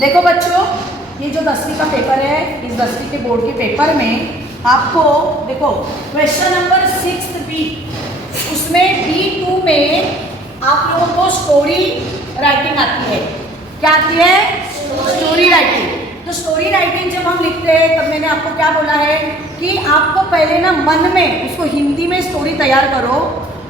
देखो बच्चों, ये जो 10वीं का पेपर है, इस 10वीं के बोर्ड के पेपर में आपको देखो क्वेश्चन नंबर 6 बी, उसमें B2 में आप लोगों को स्टोरी राइटिंग आती है। क्या आती है? Story writing. तो स्टोरी राइटिंग जब हम लिखते हैं तब मैंने आपको क्या बोला है कि आपको पहले ना मन में उसको हिंदी में स्टोरी तैयार करो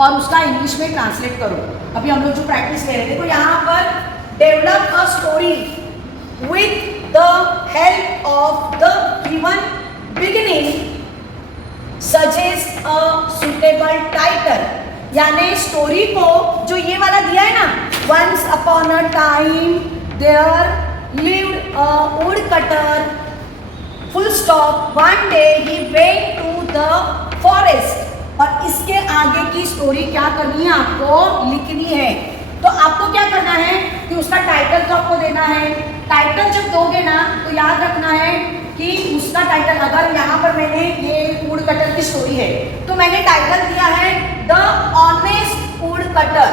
और उसका इंग्लिश में ट्रांसलेट करो। अभी हम लोग जो प्रैक्टिस ले रहे थे, तो यहाँ पर develop a story with the help of the given beginning, suggest a suitable title। यानी स्टोरी को जो ये वाला दिया है ना, once upon a time there lived a woodcutter, full stop, one day he went to the forest। और इसके आगे की स्टोरी क्या करनी है, आपको लिखनी है। तो आपको क्या करना है कि उसका टाइटल तो आपको देना है। टाइटल जब दोगे ना तो याद रखना है कि उसका टाइटल, अगर यहाँ पर मैंने ये वुड कटर की स्टोरी है तो मैंने टाइटल दिया है द ऑनेस्ट वुड कटर।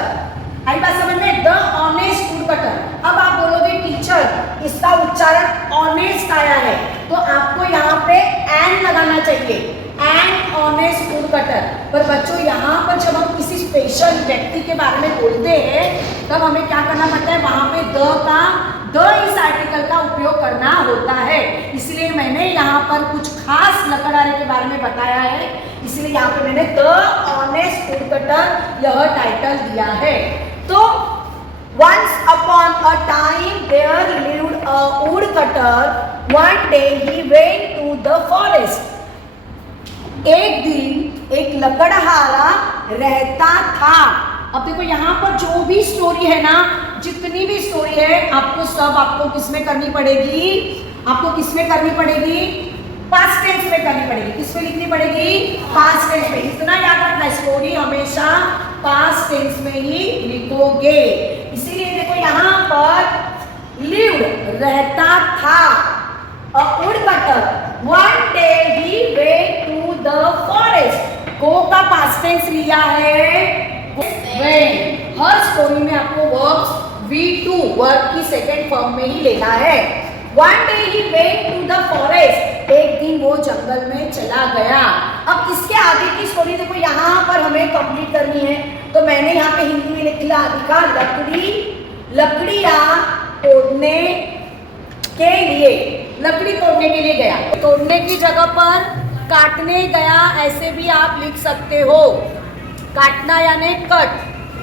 आई बात समझ में? The honest would cutter. अब आप बोलोगे टीचर इसका उच्चारण ऑनेस्ट आया है, तो आपको यहाँ पे एन लगाना चाहिए, एंड ऑनेस्ट वुड कटर। पर बच्चों यहाँ पर जब हम किसी स्पेशल व्यक्ति के बारे में बोलते हैं तब हमें क्या करना पड़ता है, वहां पे द इस आर्टिकल का उपयोग करना होता है। इसलिए मैंने यहाँ पर कुछ खास लकड़हारे के बारे में बताया है, इसलिए यहाँ पे मैंने द ऑनेस्ट वुड कटर यह टाइटल दिया है। तो once upon a time there lived a woodcutter, one day he went to the forest। एक दिन एक लकड़हारा रहता था। अब देखो यहाँ पर जो भी स्टोरी है ना, जितनी भी स्टोरी है, आपको किसमें करनी पड़ेगी, आपको किसमें करनी पड़ेगी, पास्ट टेंस में करनी पड़ेगी। किसमें लिखनी पड़ेगी? पास्ट टेंस में। इतना याद रखना, स्टोरी हमेशा पास्ट टेंस में ही लिखोगे। इसीलिए देखो यहाँ पर लिव्ड रहता था, a woodcutter, one day he went to the forest। go का पास्ट टेंस लिया है went। हर स्टोरी में आपको वर्ब्स V2 वर्ब की सेकंड फॉर्म में ही लेना है। one day he went to the forest, एक दिन वो जंगल में चला गया। अब इसके आगे की स्टोरी देखो, यहाँ पर हमें कंप्लीट करनी है, तो मैंने यहाँ पे हिंदी में लिखा लकड़ियाँ तोड़ने के लिए, लकड़ी तोड़ने के लिए गया। तोड़ने की जगह पर काटने गया, ऐसे भी आप लिख सकते हो। काटना यानी कट,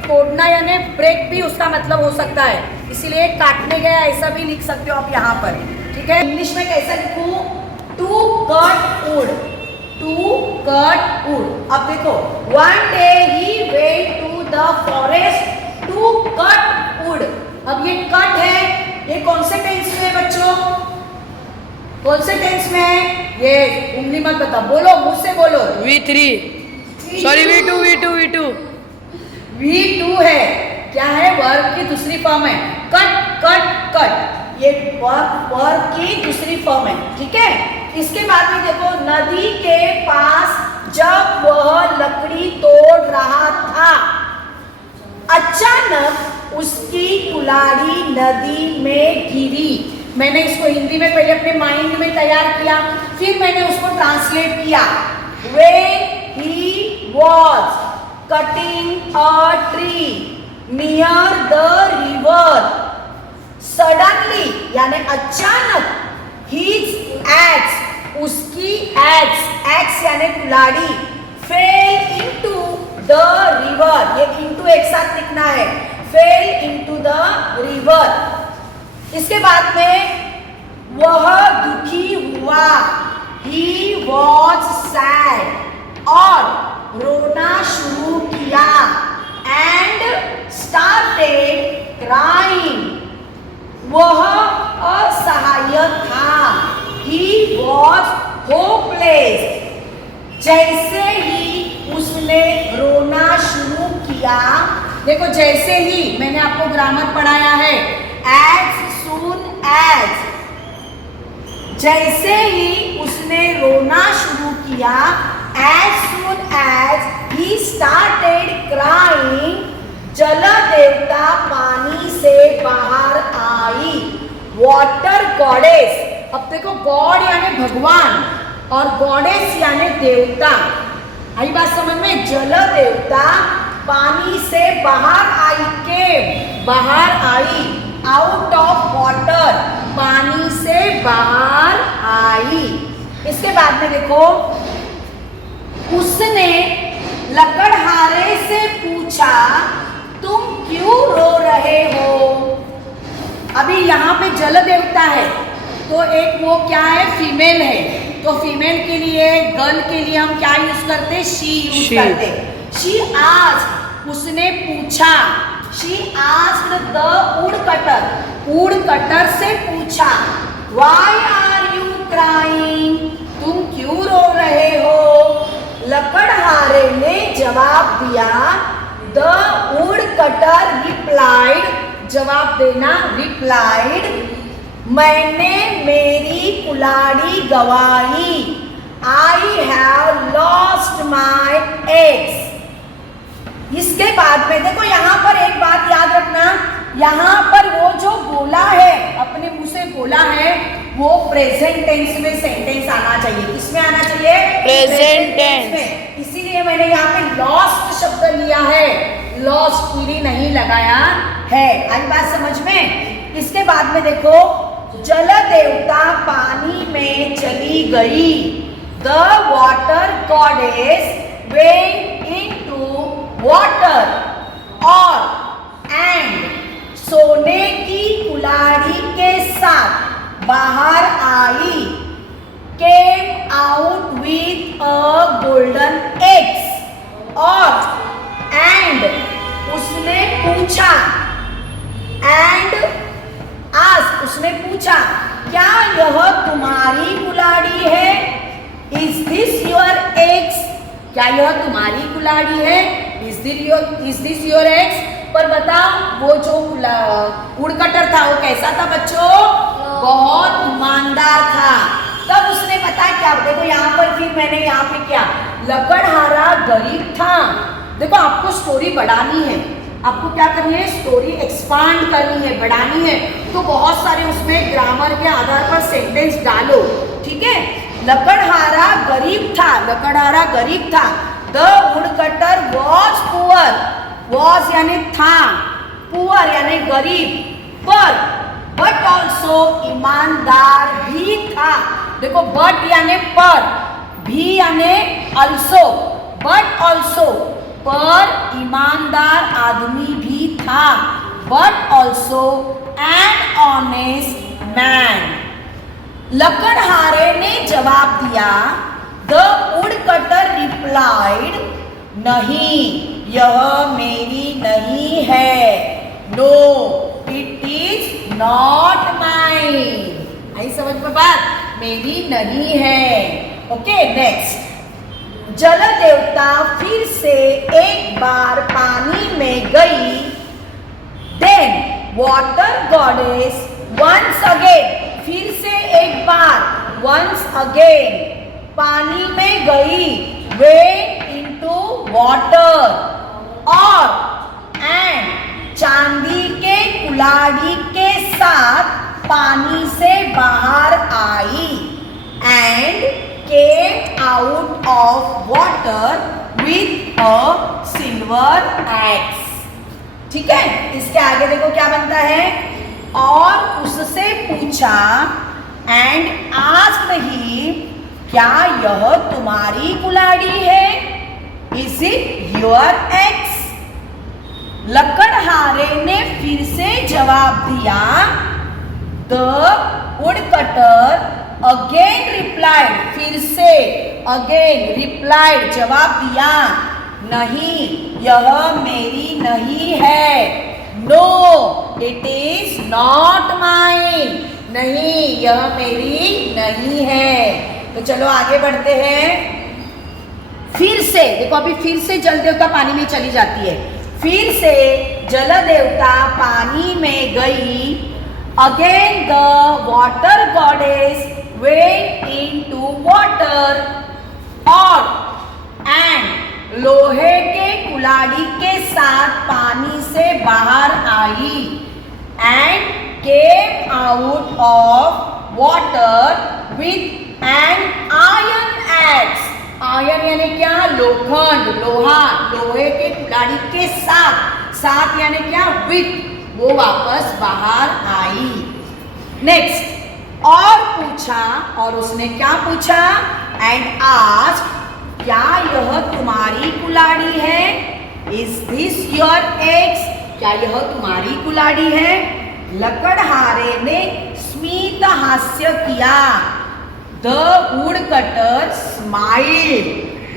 तोड़ना यानी ब्रेक भी उसका मतलब हो सकता है, इसीलिए काटने गया ऐसा भी लिख सकते हो आप यहाँ पर। ठीक है, इंग्लिश में कैसा लिखूं? To cut wood, to cut wood. अब देखो वन डे ही went to the forest to cut wood. अब ये कट है, ये कौन से टेंस में है बच्चों? कौन से टेंस में है? ये उंगली मत बता, बोलो, मुझसे बोलो। V3, सॉरी V2 V2 है। क्या है? वर्ब की दूसरी फॉर्म है। कट कट कट, ये वर्ब की दूसरी फॉर्म है। ठीक है, इसके बाद में देखो, नदी के पास जब वह लकड़ी तोड़ रहा था, अचानक उसकी कुल्हाड़ी नदी में गिरी। मैंने इसको हिंदी में पहले अपने माइंड में तैयार किया, फिर मैंने उसको ट्रांसलेट किया। When he was cutting a tree near the river, suddenly यानी अचानक, his axe, उसकी axe यानी कुल्हाड़ी, fell into the river। ये into एक साथ लिखना है, fell into the river। इसके बाद में वह दुखी हुआ, he was sad, और रोना शुरू किया, and started crying। वह असहाय था, he was hopeless। जैसे ही उसने रोना शुरू किया, देखो जैसे ही, मैंने आपको ग्रामर पढ़ाया है, as soon as, जैसे ही उसने रोना शुरू किया, as soon as he started crying, जल देवता पानी से बाहर आई। वाटर गॉडेस, अब देखो गॉड यानी भगवान और गॉडेस यानी देवता, आई बात समझ में। जल देवता पानी से बाहर आई, के बाहर आई, आउट ऑफ वाटर, पानी से बाहर आई। इसके बाद में देखो, उसने लकड़हारे से पूछा तुम क्यों रो रहे हो। अभी यहाँ पे जल देवता है तो एक वो क्या है, फीमेल है, तो फीमेल के लिए, गर्ल के लिए हम क्या यूज करते, शी यूज करते। शी आस्क्ड, उसने पूछा, she asked the woodcutter, woodcutter से पूछा, व्हाई आर यू क्राइंग, तुम क्यों रो रहे हो। लकड़हारे ने जवाब दिया, द वुडकटर रिप्लाइड, जवाब देना, रिप्लाइड, मैंने मेरी कुल्हाड़ी गंवाई, I have lost my eggs. इसके बाद में देखो यहाँ पर एक बात याद रखना, यहाँ पर वो जो बोला है, अपने मुंह से बोला है, वो प्रेजेंट टेंस में सेंटेंस आना चाहिए। किसमें आना चाहिए, प्रेजेंट टेंस में। इसीलिए मैंने यहाँ पे लॉस्ट शब्द लिया है, लॉस्ट पूरी नहीं लगाया है। आई बात समझ में। इसके बाद में देखो, जल देवता पानी में चली गई, the water goddess went into water, और एंड सोने की कुल्हाड़ी के साथ बाहर आई, came out with a golden eggs, और एंड उसने पूछा, एंड आज उसने पूछा, क्या यह तुम्हारी कुल्हाड़ी है, इज दिस योर एग्स, क्या यह तुम्हारी कुल्हाड़ी है, इज दिस योर एग्स। पर बताओ, वो जो वुडकटर था वो कैसा था बच्चों, बहुत ईमानदार था। तब उसने बताया क्या, देखो यहाँ पर फिर मैंने यहाँ पे क्या, लकड़हारा गरीब था। देखो आपको स्टोरी बढ़ानी है, आपको क्या करनी है, स्टोरी एक्सपांड करनी है, बढ़ानी है, तो बहुत सारे उसमें ग्रामर के आधार पर सेंटेंस डालो, ठीक है। लकड़हारा गरीब था, लकड़हारा गरीब था, the woodcutter was poor, was यानी था, पुअर यानी गरीब, पर बट ऑल्सो ईमानदार भी था। देखो बट यानी पर, भी यानी ऑल्सो, बट ऑल्सो, पर ईमानदार आदमी भी था, but also an honest man. लकड़हारे ने जवाब दिया, द वुडकटर रिप्लाइड, नहीं, यह मेरी नहीं है, no it is not mine. आई समझ में बात, मेरी नहीं है। ओके नेक्स्ट, जल देवता फिर से एक बार पानी में गई, then water goddess once again, फिर से एक बार, वंस अगेन पानी में गई, वेंट इनटू वाटर, और एंड चांदी के कुल्हाड़ी के साथ पानी से बाहर आई, and came out of water with a silver axe. ठीक है, इसके आगे देखो क्या बनता है, और उससे पूछा, एंड आस्क्ड ही, क्या यह तुम्हारी कुल्हाड़ी है, इज इट योर एक्स। लकड़हारे ने फिर से जवाब दिया, द वुडकटर अगेन रिप्लाइड, फिर से अगेन रिप्लाइड जवाब दिया, नहीं, यह मेरी नहीं है, no it is not mine, नहीं यह मेरी नहीं है। तो चलो आगे बढ़ते हैं। फिर से देखो, अभी फिर से जल देवता पानी में चली जाती है, फिर से जल देवता पानी में गई, again the water goddess went into water, और एंड लोहे के कुल्हाड़ी के साथ पानी से बाहर आई, and came out of water with an iron axe. Iron यानी क्या? लोखंड, लोहा, लोहे के कुल्हाड़ी के साथ, साथ यानी क्या? विथ, वो वापस बाहर आई। नेक्स्ट, और पूछा, और उसने क्या पूछा? एंड आस्क्ड, क्या यह तुम्हारी कुल्हाड़ी है? Is this your eggs? क्या यह तुम्हारी कुल्हाड़ी है? लकड़हारे ने स्मित हास्य किया। The woodcutter smiled.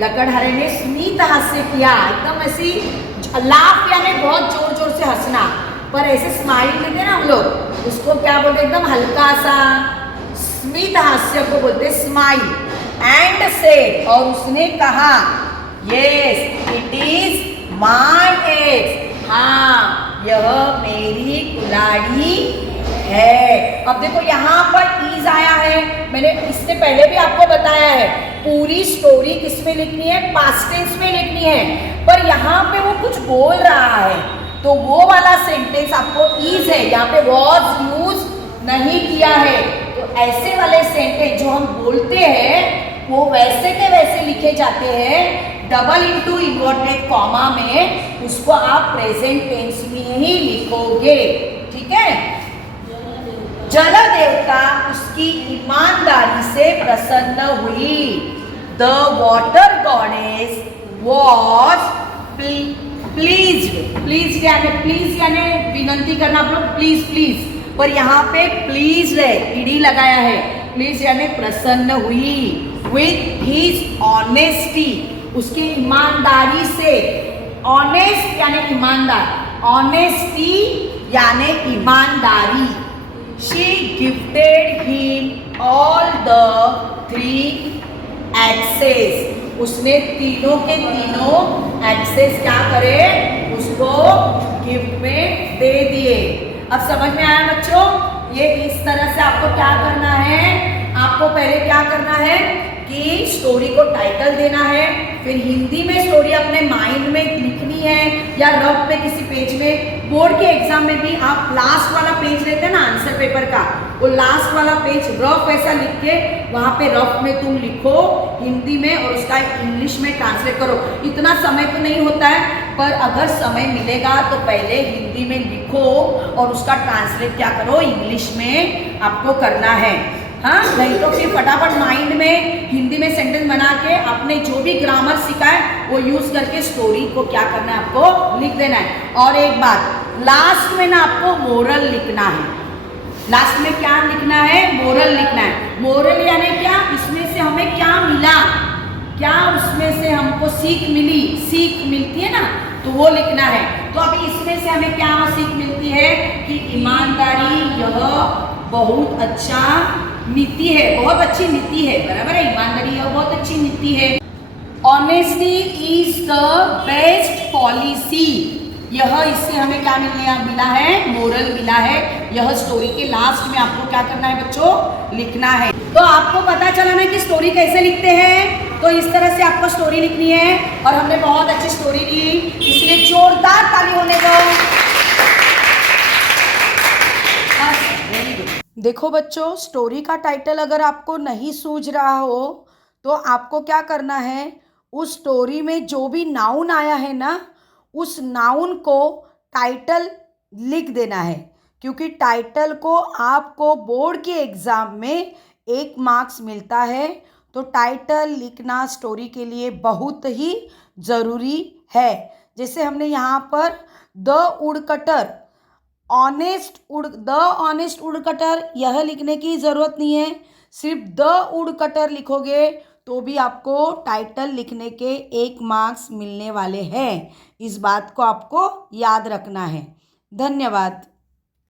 लकड़हारे ने स्मित हास्य किया, एकदम ऐसी लाफ यानी बहुत जोर जोर से हंसना, पर ऐसे स्माइल देते ना हम लोग, उसको क्या बोलते? एकदम हल्का सा स्मित हास्य को बोलते स्माइल। एंड सेड, और उसने कहा, yes it is my eggs. हाँ, यह मेरी कुल्हाड़ी है। अब देखो यहाँ पर इज आया है, मैंने इससे पहले भी आपको बताया है, पूरी स्टोरी किस में लिखनी है? पास्ट टेंस में लिखनी है, पर यहाँ पे वो कुछ बोल रहा है, तो वो वाला सेंटेंस आपको इज है, यहाँ पे वॉज यूज नहीं किया है। तो ऐसे वाले सेंटेंस जो हम बोलते हैं वो वैसे के वैसे लिखे जाते हैं, डबल इंटू इन्वर्टेड कॉमा में, उसको आप प्रेजेंट टेंस में ही लिखोगे, ठीक है। जल देवता उसकी ईमानदारी से प्रसन्न हुई। The water goddess was please यानी विनंती करना, आप लोग प्लीज प्लीज, पर यहाँ पे प्लीज है, ईडी लगाया है, प्लीज यानी प्रसन्न हुई। विथ हिज ऑनेस्टी, उसकी ईमानदारी से, ऑनेस्ट यानी ईमानदार, ऑनेस्टी यानी ईमानदारी। She gifted him all the 3 axes, उसने तीनों के तीनों एक्सेस क्या करे? उसको गिफ्ट में दे दिए। अब समझ में आया बच्चों? ये इस तरह से आपको क्या करना है? आपको पहले क्या करना है कि स्टोरी को टाइटल देना है, फिर हिंदी में स्टोरी अपने माइंड में लिखनी है, या रफ में किसी पेज में। बोर्ड के एग्जाम में भी आप लास्ट वाला पेज लेते हैं ना आंसर पेपर का, वो लास्ट वाला पेज रफ ऐसा लिख के वहाँ पे रफ में तुम लिखो हिंदी में, और उसका इंग्लिश में ट्रांसलेट करो। इतना समय तो नहीं होता है, पर अगर समय मिलेगा तो पहले हिंदी में लिखो और उसका ट्रांसलेट क्या करो? इंग्लिश में आपको करना है। हाँ, नहीं तो फिर फटाफट माइंड में हिंदी में सेंटेंस बना के आपने जो भी ग्रामर सीखा है वो यूज करके स्टोरी को क्या करना है? आपको लिख देना है। और एक बात, लास्ट में ना आपको मोरल लिखना है। लास्ट में क्या लिखना है? मोरल लिखना है। मोरल यानी क्या? इसमें से हमें क्या मिला, क्या उसमें से हमको सीख मिली, सीख मिलती है ना, तो वो लिखना है। तो अभी इसमें से हमें क्या सीख मिलती है कि ईमानदारी यह बहुत अच्छा नीति है, बहुत अच्छी नीति है, बराबर है। ईमानदारी यह बहुत अच्छी नीति है। Honesty is the best policy, यह इससे हमें क्या मिला है? मोरल मिला है। यह स्टोरी के लास्ट में आपको क्या करना है बच्चों? लिखना है। तो आपको पता चला ना कि स्टोरी कैसे लिखते हैं, तो इस तरह से आपको स्टोरी लिखनी है, और हमने बहुत अच्छी स्टोरी ली, इसलिए जोरदार ताली होने दो। देखो बच्चों, स्टोरी का टाइटल अगर आपको नहीं सूझ रहा हो तो आपको क्या करना है? उस स्टोरी में जो भी नाउन आया है ना, उस नाउन को टाइटल लिख देना है, क्योंकि टाइटल को आपको बोर्ड के एग्ज़ाम में 1 मार्क्स मिलता है। तो टाइटल लिखना स्टोरी के लिए बहुत ही ज़रूरी है। जैसे हमने यहाँ पर the woodcutter, the honest woodcutter, यह लिखने की ज़रूरत नहीं है। सिर्फ द वुडकटर लिखोगे तो भी आपको टाइटल लिखने के 1 मार्क्स मिलने वाले हैं। इस बात को आपको याद रखना है। धन्यवाद।